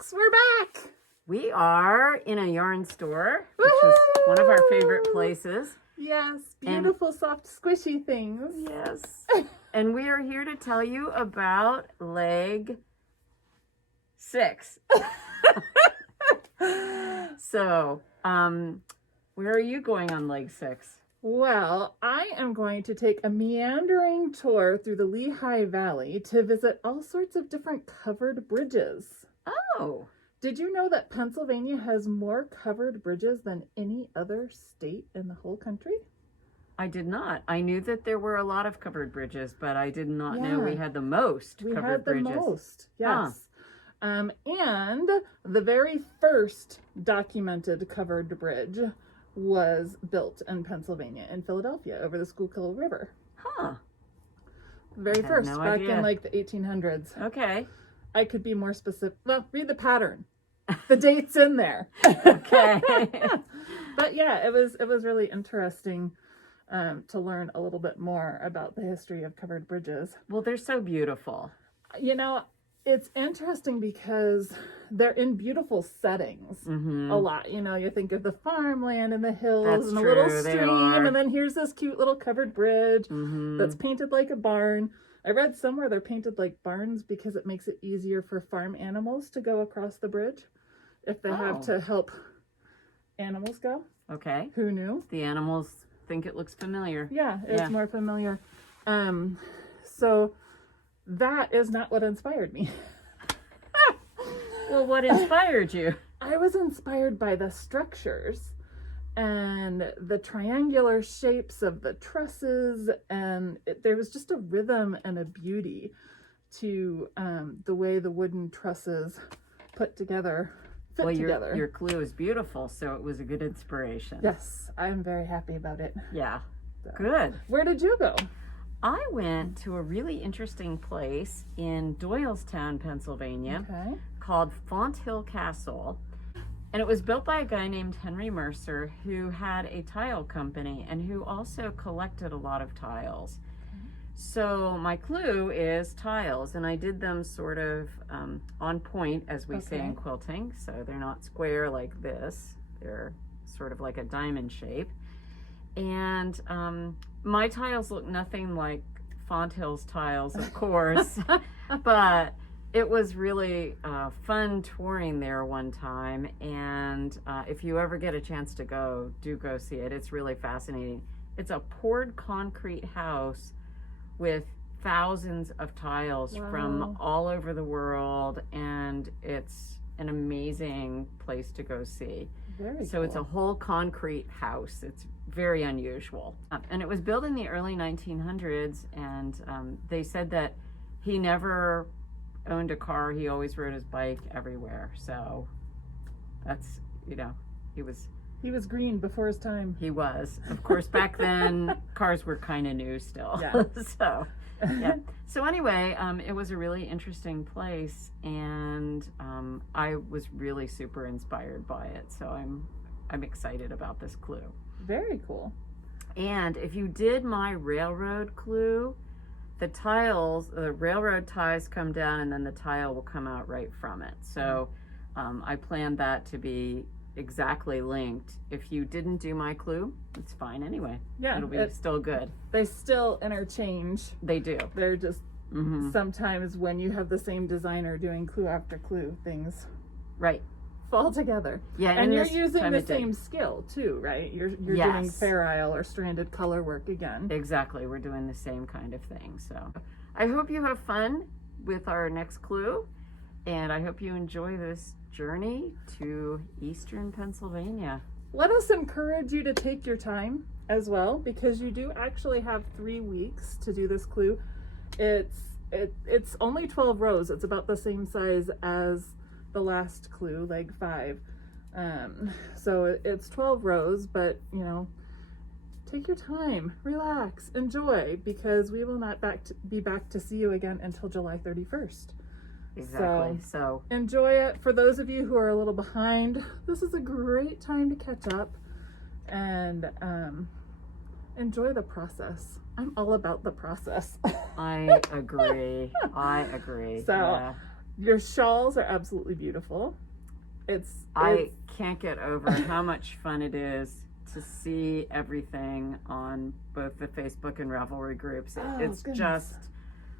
folks, we're back. We are in a yarn store, which is one of our favorite places. Yes, beautiful, soft, squishy things. Yes. And we are here to tell you about leg 6. So, where are you going on leg 6? Well, I am going to take a meandering tour through the Lehigh Valley to visit all sorts of different covered bridges. Oh. Did you know that Pennsylvania has more covered bridges than any other state in the whole country? I did not. I knew that there were a lot of covered bridges, but I did not know we had the most we covered had the bridges. most, yes. And the very first documented covered bridge was built in Pennsylvania, in Philadelphia, over the Schuylkill River. Huh. Very first, no back idea. in like the 1800s. Okay. I could be more specific. Well, read the pattern. The date's in there. Okay. But yeah, it was really interesting to learn a little bit more about the history of covered bridges. Well, they're so beautiful. You know, it's interesting because they're in beautiful settings a lot. You know, you think of the farmland and the hills That's and a true, little they stream, are. and then here's this cute little covered bridge that's painted like a barn. I read somewhere they're painted like barns because it makes it easier for farm animals to go across the bridge if they have to help animals go. Okay. Who knew? The animals think it looks familiar. Yeah, it's more familiar. So that is not what inspired me. Well, what inspired you? I was inspired by the structures and the triangular shapes of the trusses, and there was just a rhythm and a beauty to the way the wooden trusses fit together. Your clue is beautiful, so it was a good inspiration. Yes, I'm very happy about it. Yeah, good. Where did you go? I went to a really interesting place in Doylestown, Pennsylvania, called Font Hill Castle. And it was built by a guy named Henry Mercer, who had a tile company and who also collected a lot of tiles. So my clue is tiles, and I did them sort of on point, as we say in quilting. So they're not square like this. They're sort of like a diamond shape. And my tiles look nothing like Fonthill's tiles, of course, but it was really fun touring there one time. And if you ever get a chance to go, do go see it. It's really fascinating. It's a poured concrete house with thousands of tiles from all over the world, and it's an amazing place to go see. So cool. It's a whole concrete house. It's very unusual. And it was built in the early 1900s, and they said that he never owned a car. He always rode his bike everywhere. So that's, you know, he was green before his time. He was. Of course, back then, cars were kind of new still. Yeah. So, yeah. So anyway, it was a really interesting place, and I was really super inspired by it. So I'm excited about this clue. Very cool. And if you did my railroad clue, the railroad ties come down, and then the tile will come out right from it. So I planned that to be exactly linked. If you didn't do my clue, it's fine anyway. Yeah, it'll be still good. They still interchange. They do. They're just sometimes when you have the same designer doing clue after clue, things fall together. Yeah, and you're using the same skill too, right? You're doing Fair Isle or stranded color work again. Exactly. We're doing the same kind of thing. So I hope you have fun with our next clue, and I hope you enjoy this journey to Eastern Pennsylvania. Let us encourage you to take your time as well, because you do actually have 3 weeks to do this clue. It's only 12 rows. It's about the same size as the last clue, leg 5. So it's 12 rows, but you know, take your time, relax, enjoy, because we will not be back to see you again until July 31st. Exactly. So enjoy it. For those of you who are a little behind, this is a great time to catch up and enjoy the process. I'm all about the process. I agree. So Your shawls are absolutely beautiful. I can't get over how much fun it is to see everything on both the Facebook and Ravelry groups. It's goodness. Just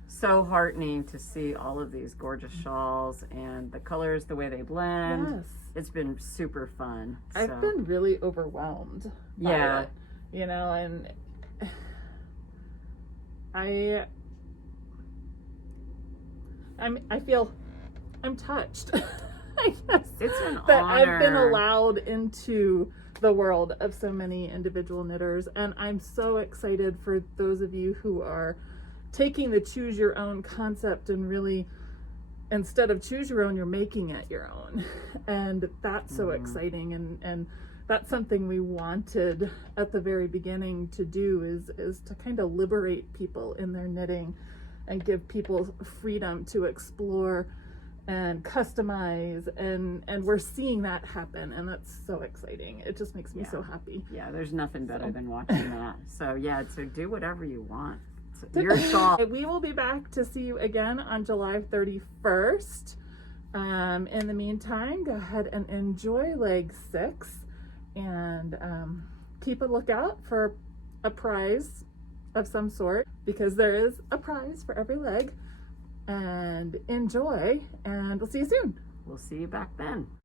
so heartening to see all of these gorgeous shawls and the colors, the way they blend. Yes. It's been super fun. I've been really overwhelmed by it, you know, and I'm touched. I guess it's an that honor. I've been allowed into the world of so many individual knitters, and I'm so excited for those of you who are taking the choose your own concept and really, instead of choose your own, you're making it your own. And that's so exciting, and that's something we wanted at the very beginning to do, is to kind of liberate people in their knitting and give people freedom to explore and customize, and we're seeing that happen, and that's so exciting. It just makes me so happy. Yeah, there's nothing better than watching that. So yeah, so do whatever you want. It's your call. We will be back to see you again on July 31st. In the meantime, go ahead and enjoy leg 6, and keep a lookout for a prize of some sort, because there is a prize for every leg. And enjoy, and we'll see you soon. We'll see you back then.